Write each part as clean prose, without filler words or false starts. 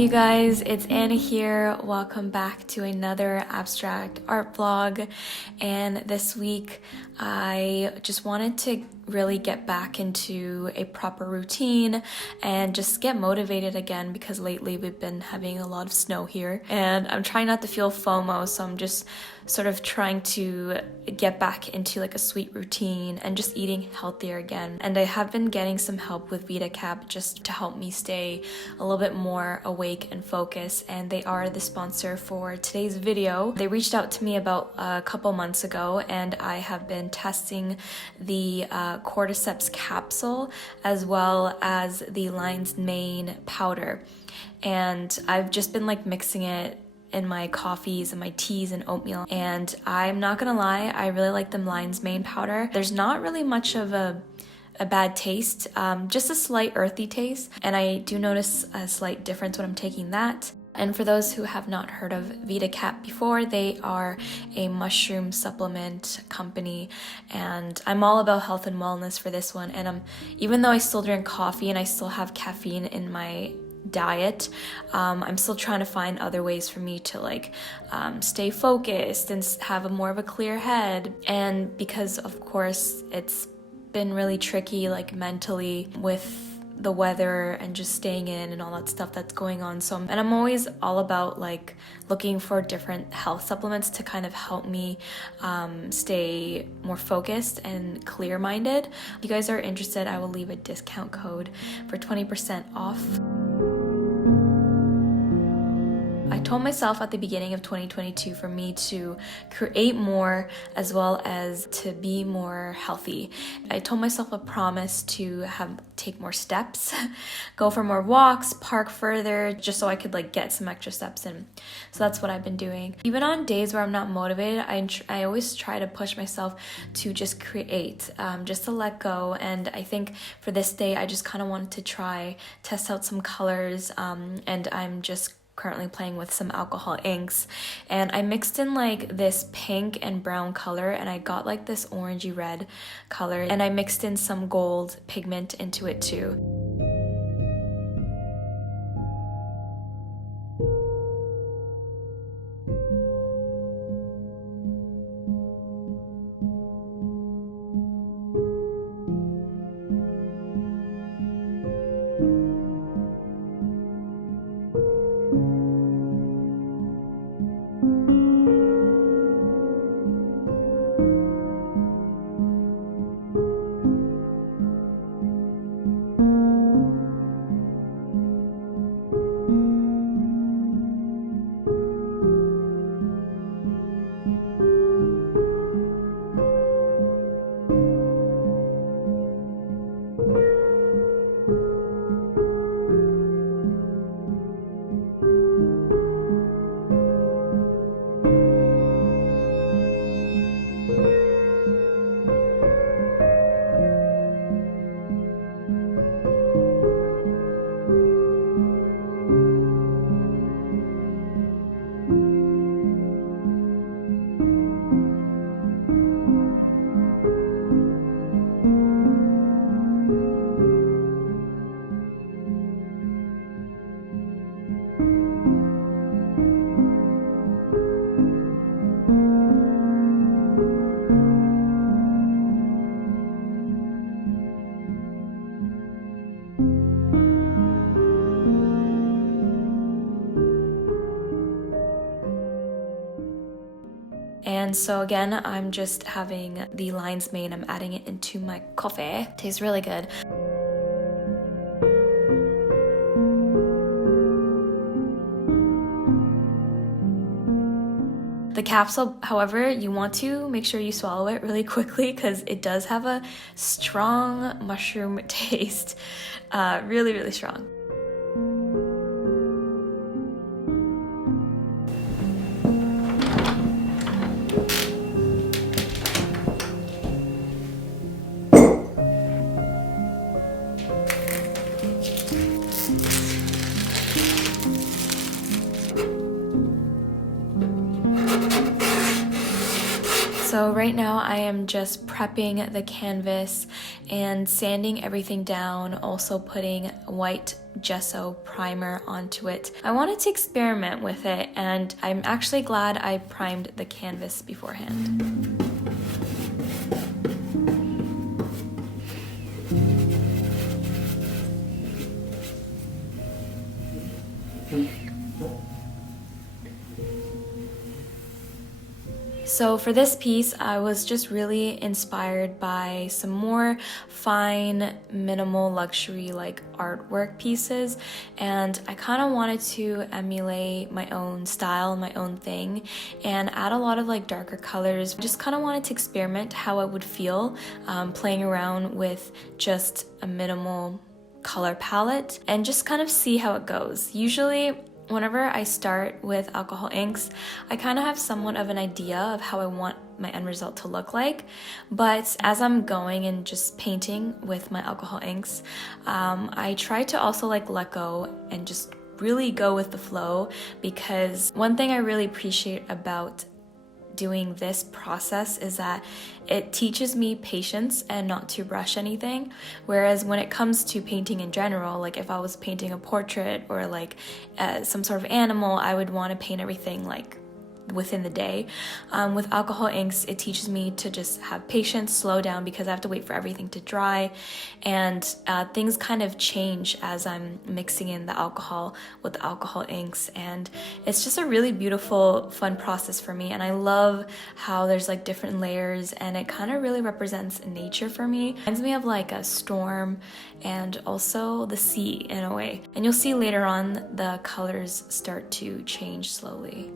you guys, it's Anna here. Welcome back to another abstract art vlog. And this week I just wanted to really get back into a proper routine and just get motivated again, because lately we've been having a lot of snow here and I'm trying not to feel FOMO, so I'm just sort of trying to get back into like a sweet routine and just eating healthier again. And I have been getting some help with veda just to help me stay a little bit more awake and focused, and they are the sponsor for today's video. They reached out to me about a couple months ago and I have been testing the cordyceps capsule as well as the lion's mane powder, and I've just been like mixing it in my coffees and my teas and oatmeal, and I'm not gonna lie, I really like the lion's mane powder. There's not really much of a bad taste, just a slight earthy taste, and I do notice a slight difference when I'm taking that. And for those who have not heard of veda before, they are a mushroom supplement company, and I'm all about health and wellness for this one. And even though I still drink coffee and I still have caffeine in my diet, I'm still trying to find other ways for me to like stay focused and have more of a clear head. And because of course it's been really tricky like mentally with the weather and just staying in and all that stuff that's going on, so I'm always all about like looking for different health supplements to kind of help me stay more focused and clear-minded. If you guys are interested, I will leave a discount code for 20% off. I told myself at the beginning of 2022 for me to create more as well as to be more healthy. I told myself a promise to take more steps, go for more walks, park further, just so I could like get some extra steps in. So that's what I've been doing. Even on days where I'm not motivated, I always try to push myself to just create, just to let go. And I think for this day, I just kind of wanted to test out some colors, and I'm just currently playing with some alcohol inks, and I mixed in like this pink and brown color, and I got like this orangey red color, and I mixed in some gold pigment into it too. And so again, I'm just having the lion's mane. I'm adding it into my coffee. Tastes really good. The capsule, however, you want to make sure you swallow it really quickly because it does have a strong mushroom taste. Really, really strong. So right now I am just prepping the canvas and sanding everything down, also putting white gesso primer onto it. I wanted to experiment with it, and I'm actually glad I primed the canvas beforehand. So for this piece, I was just really inspired by some more fine, minimal luxury like artwork pieces, and I kind of wanted to emulate my own style, my own thing, and add a lot of like darker colors. Just kind of wanted to experiment how I would feel playing around with just a minimal color palette and just kind of see how it goes. Usually, whenever I start with alcohol inks, I kind of have somewhat of an idea of how I want my end result to look like, but as I'm going and just painting with my alcohol inks, I try to also like let go and just really go with the flow, because one thing I really appreciate about doing this process is that it teaches me patience and not to rush anything. Whereas when it comes to painting in general, like if I was painting a portrait or like some sort of animal, I would want to paint everything like within the day. With alcohol inks, it teaches me to just have patience, slow down, because I have to wait for everything to dry, and things kind of change as I'm mixing in the alcohol with the alcohol inks, and it's just a really beautiful, fun process for me. And I love how there's like different layers, and it kind of really represents nature for me. It reminds me of like a storm and also the sea in a way. And you'll see later on the colors start to change slowly.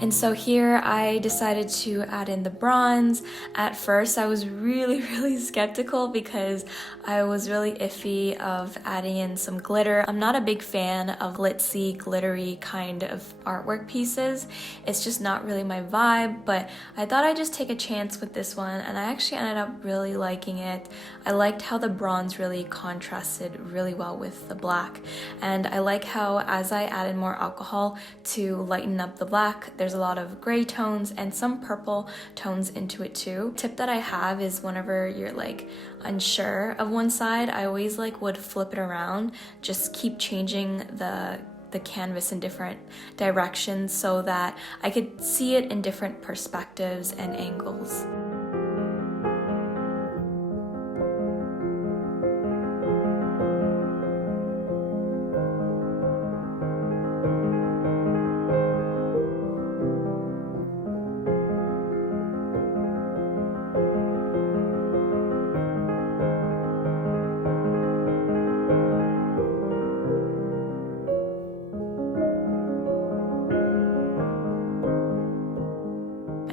And so here I decided to add in the bronze. At first I was really skeptical because I was really iffy of adding in some glitter. I'm not a big fan of glitzy, glittery kind of artwork pieces. It's just not really my vibe, but I thought I'd just take a chance with this one, and I actually ended up really liking it. I liked how the bronze really contrasted really well with the black, and I like how as I added more alcohol to lighten up the black, there's a lot of gray tones and some purple tones into it too. Tip that I have is whenever you're like unsure of one side, I always like would flip it around, just keep changing the canvas in different directions so that I could see it in different perspectives and angles.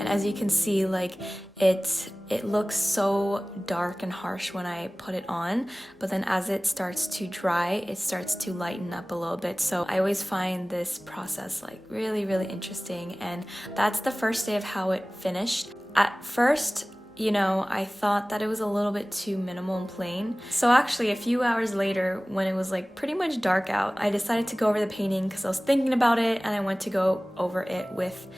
As you can see, like it looks so dark and harsh when I put it on, but then as it starts to dry, it starts to lighten up a little bit. So I always find this process like really interesting, and that's the first day of how it finished. At first, you know, I thought that it was a little bit too minimal and plain. So actually a few hours later, when it was like pretty much dark out, I decided to go over the painting because I was thinking about it, and I went to go over it with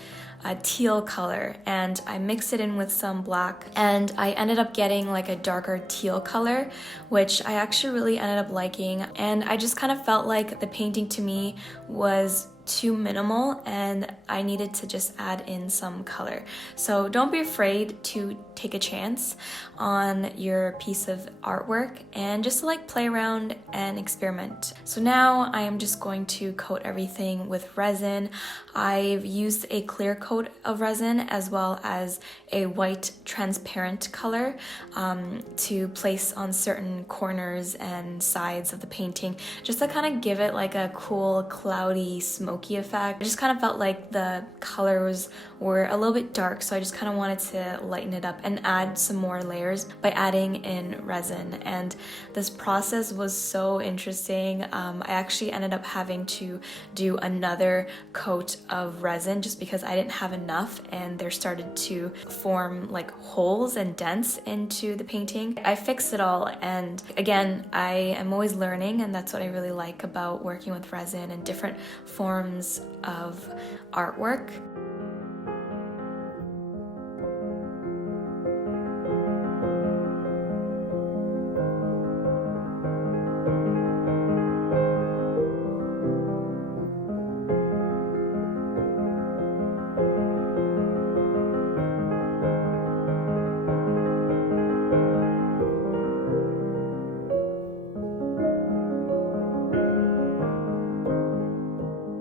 a teal color, and I mixed it in with some black, and I ended up getting like a darker teal color, which I actually really ended up liking. And I just kind of felt like the painting to me was too minimal and I needed to just add in some color. So don't be afraid to take a chance on your piece of artwork and just like play around and experiment. So now I am just going to coat everything with resin. I've used a clear coat of resin as well as a white transparent color to place on certain corners and sides of the painting, just to kind of give it like a cool, cloudy, smoky smoky effect. I just kind of felt like the colors were a little bit dark, so I just kind of wanted to lighten it up and add some more layers by adding in resin. And this process was so interesting. I actually ended up having to do another coat of resin just because I didn't have enough and there started to form like holes and dents into the painting. I fixed it all, and again, I am always learning, and that's what I really like about working with resin and different forms of artwork.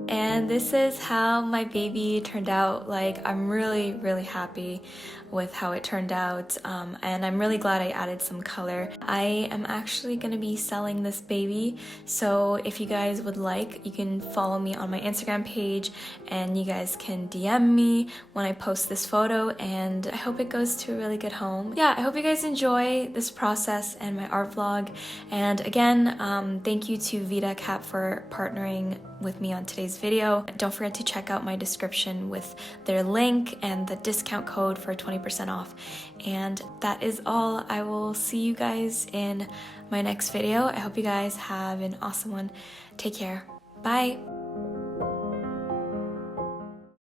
And this is how my baby turned out. Like, I'm really happy with how it turned out, and I'm really glad I added some color. I am actually gonna be selling this baby, so if you guys would like, you can follow me on my Instagram page and you guys can DM me when I post this photo, and I hope it goes to a really good home. Yeah, I hope you guys enjoy this process and my art vlog. And again, thank you to Veda for partnering with me on today's video. Don't forget to check out my description with their link and the discount code for 20% off. And that is all. I will see you guys in my next video. I hope you guys have an awesome one. Take care. Bye.